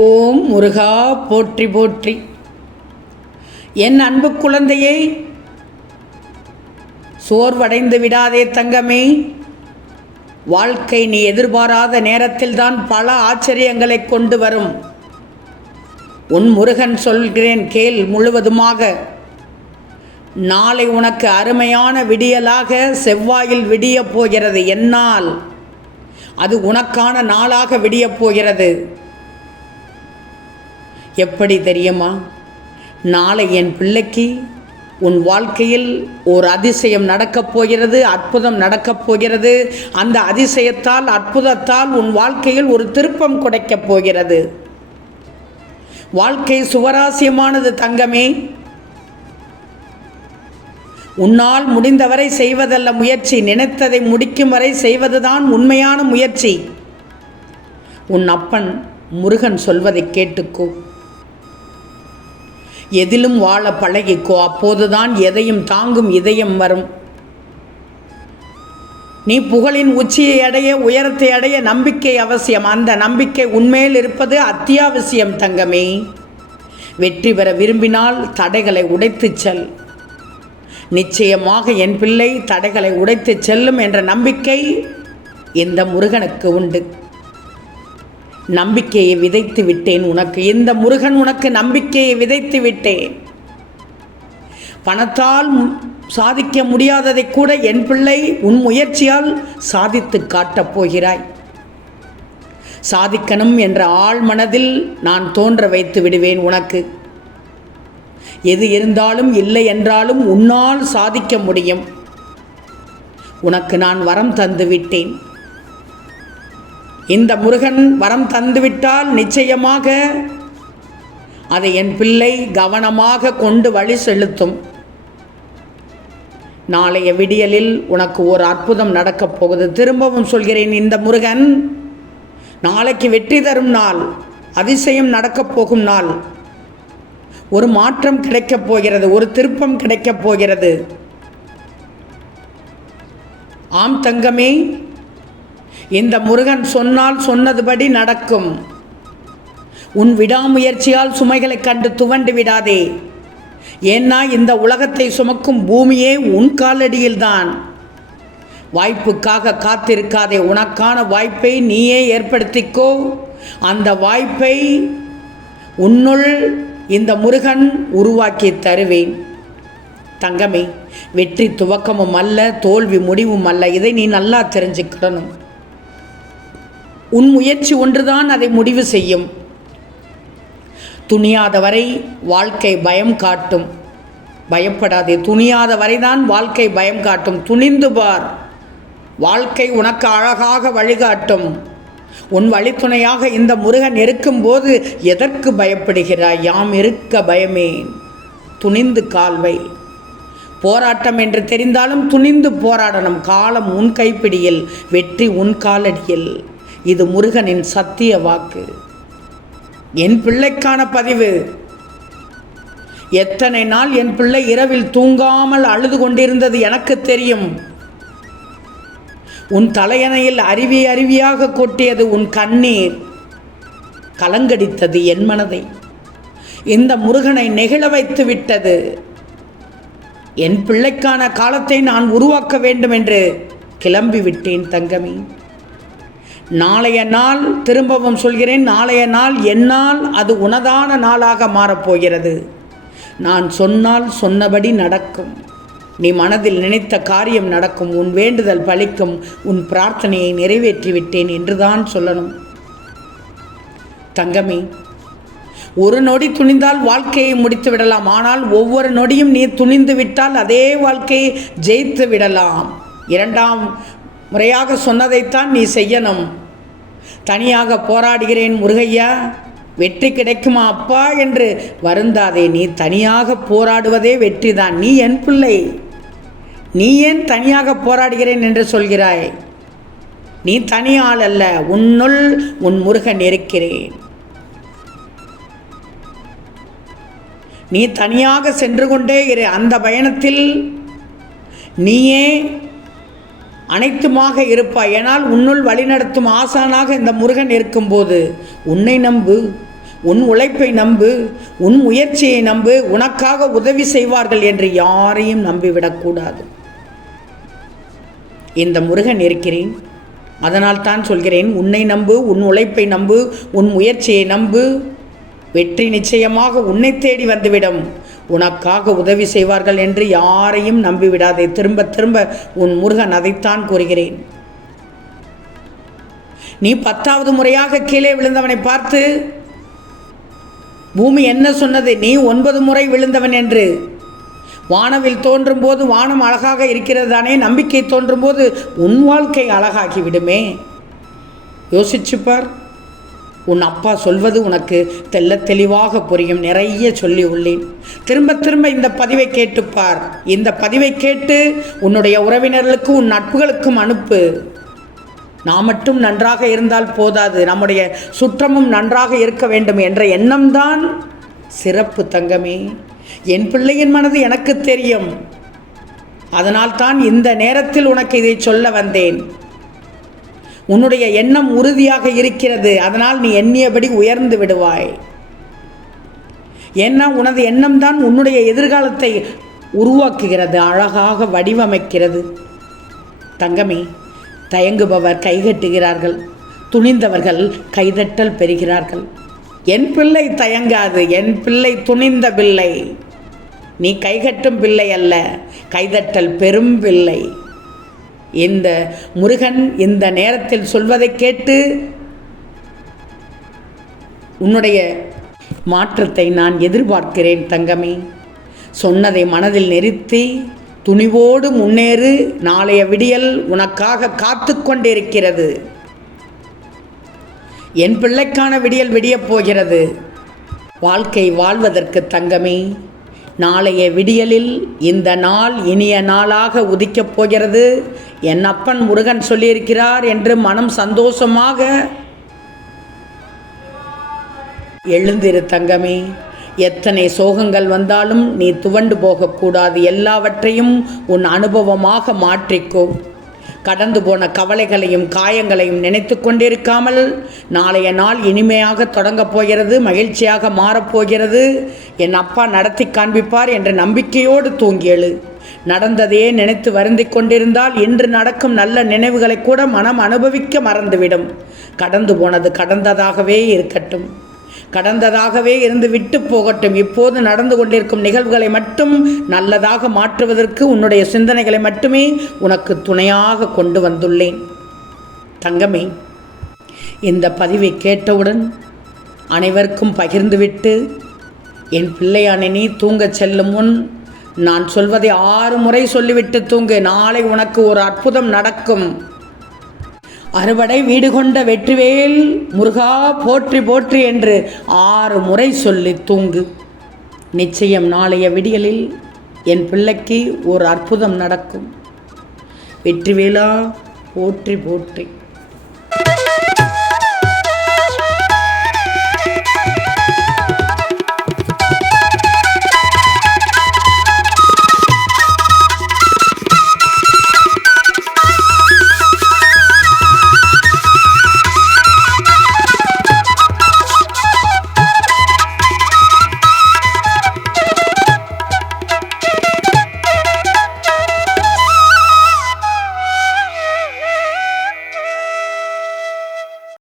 ஓம் முருகா போற்றி போற்றி. என் அன்பு குழந்தையை, சோர்வடைந்து விடாதே தங்கமே. வாழ்க்கை நீ எதிர்பாராத நேரத்தில்தான் பல ஆச்சரியங்களை கொண்டு வரும். உன் முருகன் சொல்கிறேன் கேள் முழுவதுமாக. நாளை உனக்கு அருமையான விடியலாக செவ்வாயில் விடியப் போகிறது. என்னால் அது உனக்கான நாளாக விடியப் போகிறது. எப்படி தெரியுமா? நாளை என் பிள்ளைக்கு உன் வாழ்க்கையில் ஒரு அதிசயம் நடக்கப் போகிறது, அற்புதம் நடக்கப் போகிறது. அந்த அதிசயத்தால், அற்புதத்தால் உன் வாழ்க்கையில் ஒரு திருப்பம் கிடைக்கப் போகிறது. வாழ்க்கை சுவராசியமானது தங்கமே. உன்னால் முடிந்தவரை செய்வதல்ல முயற்சி, நினைத்ததை முடிக்கும் வரை செய்வதுதான் உண்மையான முயற்சி. உன் அப்பன் முருகன் சொல்வதை கேட்டுக்கோ. எதிலும் வாழ பழகிக்கோ. அப்போதுதான் எதையும் தாங்கும் இதயம் வரும். நீ புகழின் உச்சியை அடைய, உயரத்தை அடைய நம்பிக்கை அவசியம். அந்த நம்பிக்கை உன்மேல் இருப்பது அத்தியாவசியம் தங்கமே. வெற்றி பெற விரும்பினால் தடைகளை உடைத்துச் செல். நிச்சயமாக என் பிள்ளை தடைகளை உடைத்து செல்லும் என்ற நம்பிக்கை இந்த முருகனுக்கு உண்டு. நம்பிக்கையை விதைத்து விட்டேன் உனக்கு. இந்த முருகன் உனக்கு நம்பிக்கையை விதைத்து விட்டேன். பணத்தால் சாதிக்க முடியாததை கூட என் பிள்ளை உன் முயற்சியால் சாதித்து காட்டப் போகிறாய். சாதிக்கணும் என்ற ஆழ் மனதில் நான் தோன்ற வைத்து விடுவேன் உனக்கு. எது இருந்தாலும் இல்லை என்றாலும் உன்னால் சாதிக்க முடியும். உனக்கு நான் வரம் தந்து விட்டேன். இந்த முருகன் வரம் தந்துவிட்டால் நிச்சயமாக அதை என் பிள்ளை கவனமாக கொண்டு வழி செலுத்தும். நாளைய விடியலில் உனக்கு ஒரு அற்புதம் நடக்கப் போகுது. திரும்பவும் சொல்கிறேன், இந்த முருகன் நாளைக்கு வெற்றி தரும் நாள், அதிசயம் நடக்கப் போகும் நாள். ஒரு மாற்றம் கிடைக்கப் போகிறது, ஒரு திருப்பம் கிடைக்கப் போகிறது. ஆம் தங்கமே, இந்த முருகன் சொன்னால் சொன்னதுபடி நடக்கும். உன் விடாமுயற்சியால் சுமைகளை கண்டு துவண்டு விடாதே. ஏன்னா இந்த உலகத்தை சுமக்கும் பூமியே உன் காலடியில்தான். வாய்ப்புக்காக காத்திருக்காதே. உனக்கான வாய்ப்பை நீயே ஏற்படுத்திக்கோ. அந்த வாய்ப்பை உன்னுள் இந்த முருகன் உருவாக்கி தருவேன் தங்கமே. வெற்றி துவக்கமும் அல்ல, தோல்வி முடிவும் அல்ல. இதை நீ நல்லா தெரிஞ்சுக்கிடணும். உன் முயற்சி ஒன்றுதான் அதை முடிவு செய்யும். துணியாத வரை வாழ்க்கை பயம் காட்டும். பயப்படாதே. துணியாத வரைதான் வாழ்க்கை பயம் காட்டும். துணிந்து பார். வாழ்க்கை உனக்கு அழகாக வழிகாட்டும். உன் வழித்துணையாக இந்த முருகன் இருக்கும்போது எதற்கு பயப்படுகிறாய்? யாம் இருக்க பயமேன். துணிந்து கால்வை. போராட்டம் என்று தெரிந்தாலும் துணிந்து போராடணும். காலம் உன் கைப்பிடியில், வெற்றி உன் காலடியில். இது முருகனின் சத்திய வாக்கு. என் பிள்ளைக்கான பதிவு. எத்தனை நாள் என் பிள்ளை இரவில் தூங்காமல் அழுது கொண்டிருந்தது எனக்கு தெரியும். உன் தலையணையில் அருவி அருவியாக கொட்டியது உன் கண்ணீர். கலங்கடித்தது என் மனதை. இந்த முருகனை நெகிழ வைத்து விட்டது. என் பிள்ளைக்கான காலத்தை நான் உருவாக்க வேண்டும் என்று கிளம்பி விட்டேன் தங்கமே. நாளைய நாள், திரும்பவும் சொல்கிறேன், நாளைய நாள் என்னால் அது உனதான நாளாக மாறப்போகிறது. நான் சொன்னால் சொன்னபடி நடக்கும். நீ மனதில் நினைத்த காரியம் நடக்கும். உன் வேண்டுதல் பலிக்கும். உன் பிரார்த்தனையை நிறைவேற்றிவிட்டேன் என்றுதான் சொல்லணும் தங்கமே. ஒரு நொடி துணிந்தால் வாழ்க்கையை முடித்து விடலாம். ஆனால் ஒவ்வொரு நொடியும் நீ துணிந்து விட்டால் அதே வாழ்க்கையை ஜெயித்து விடலாம். இரண்டாம் முறையாக சொன்னதைத்தான் நீ செய்யணும். தனியாக போராடுகிறேன் முருகையா, வெற்றி கிடைக்குமா அப்பா என்று வருந்தாதே. நீ தனியாக போராடுவதே வெற்றிதான். நீ என் பிள்ளை, நீ ஏன் தனியாக போராடுகிறேன் என்று சொல்கிறாய்? நீ தனி ஆள் அல்ல. உன்னுள் உன் முருகன் இருக்கிறேன். நீ தனியாக சென்று கொண்டே இரு. அந்த பயணத்தில் நீயே அனைத்துமாக இருப்பாய். ஏனால் உன்னுள் வழிநடத்தும் ஆசானாக இந்த முருகன் இருக்கும்போது உன்னை நம்பு. உன் உழைப்பை நம்பு, உன் முயற்சியை நம்பு. உனக்காக உதவி செய்வார்கள் என்று யாரையும் நம்பிவிடக்கூடாது. இந்த முருகன் இருக்கிறேன், அதனால் தான் சொல்கிறேன், உன்னை நம்பு, உன் உழைப்பை நம்பு, உன் முயற்சியை நம்பு. வெற்றி நிச்சயமாக உன்னை தேடி வந்துவிடும். உனக்காக உதவி செய்வார்கள் என்று யாரையும் நம்பிவிடாதே. திரும்ப திரும்ப உன் முருகன் அதைத்தான் கூறுகிறேன். நீ 10வது முறையாக கீழே விழுந்தவனை பார்த்து பூமி என்ன சொன்னது? நீ 9 முறை விழுந்தவன் என்று. வானவில் தோன்றும் போது வானம் அழகாக இருக்கிறது தானே, நம்பிக்கை தோன்றும் போது உன் வாழ்க்கை அழகாகி விடுமே. யோசிச்சுப்பார். உன் அப்பா சொல்வது உனக்கு தெல்ல தெளிவாக புரியும். நிறைய சொல்லி உள்ளேன். திரும்ப திரும்ப இந்த பதிவை கேட்டுப்பார். இந்த பதிவை கேட்டு உன்னுடைய உறவினர்களுக்கு, உன் நட்புகளுக்கும் அனுப்பு. நாம் மட்டும் நன்றாக இருந்தால் போதாது, நம்முடைய சுற்றமும் நன்றாக இருக்க வேண்டும் என்ற எண்ணம்தான் சிறப்பு தங்கமே. என் பிள்ளையின் மனது எனக்கு தெரியும். அதனால் தான் இந்த நேரத்தில் உனக்கு இதை சொல்ல வந்தேன். உன்னுடைய எண்ணம் உறுதியாக இருக்கிறது, அதனால் நீ எண்ணியபடி உயர்ந்து விடுவாய். ஏன்னா உனது எண்ணம் தான் உன்னுடைய எதிர்காலத்தை உருவாக்குகிறது, அழகாக வடிவமைக்கிறது. தங்கமே, தயங்குபவர் கைகட்டுகிறார்கள், துணிந்தவர்கள் கைதட்டல் பெறுகிறார்கள். என் பிள்ளை தயங்காது, என் பிள்ளை துணிந்த பிள்ளை. நீ கைகட்டும் பிள்ளை அல்ல, கைதட்டல் பெரும் பிள்ளை. இந்த முருகன் இந்த நேரத்தில் சொல்வதை கேட்டு உன்னுடைய மாற்றத்தை நான் எதிர்பார்க்கிறேன் தங்கமே. சொன்னதை மனதில் நிறுத்தி துணிவோடு முன்னேறு. நாளைய விடியல் உனக்காக காத்து கொண்டிருக்கிறது. என் பிள்ளைக்கான விடியல் விடியப் போகிறது. வாழ்க்கை வாழ்வதற்கு தங்கமே, நாளைய விடியலில் இந்த நாள் இனிய நாளாக உதிக்கப் போகிறது. என் அப்பன் முருகன் சொல்லியிருக்கிறார் என்று மனம் சந்தோஷமாக எழுந்திரு தங்கமே. எத்தனை சோகங்கள் வந்தாலும் நீ துவண்டு போகக்கூடாது. எல்லாவற்றையும் உன் அனுபவமாக மாற்றிக்கோ. கடந்து போன கவலைகளையும் காயங்களையும் நினைத்து கொண்டிருக்காமல் நாளைய நாள் இனிமையாக தொடங்கப் போகிறது, மகிழ்ச்சியாக மாறப்போகிறது. என் அப்பா நடத்தி காண்பிப்பார் என்ற நம்பிக்கையோடு தூங்கியெழு. நடந்ததையே நினைத்து வருந்தி கொண்டிருந்தால் இன்று நடக்கும் நல்ல நினைவுகளை கூட மனம் அனுபவிக்க மறந்துவிடும். கடந்து போனது கடந்ததாகவே இருக்கட்டும், கடந்ததாகவே இருந்து விட்டு போகட்டும். இப்போது நடந்து கொண்டிருக்கும் நிகழ்வுகளை மட்டும் நல்லதாக மாற்றுவதற்கு உன்னுடைய சிந்தனைகளை மட்டுமே உனக்கு துணையாக கொண்டு வந்துள்ளேன். தங்கமே, இந்த பதிவை கேட்டவுடன் அனைவருக்கும் பகிர்ந்துவிட்டு என் பிள்ளையான நீ தூங்கச் செல்லும் முன் நான் சொல்வதை 6 முறை சொல்லிவிட்டு தூங்கு. நாளை உனக்கு ஒரு அற்புதம் நடக்கும். அறுவடை வீடு கொண்ட வெற்றிவேல் முருகா போற்றி போற்றி என்று 6 முறை சொல்லி தூங்கு. நிச்சயம் நாளைய விடியலில் என் பிள்ளைக்கு ஒரு அற்புதம் நடக்கும். வெற்றிவேலா போற்றி போற்றி.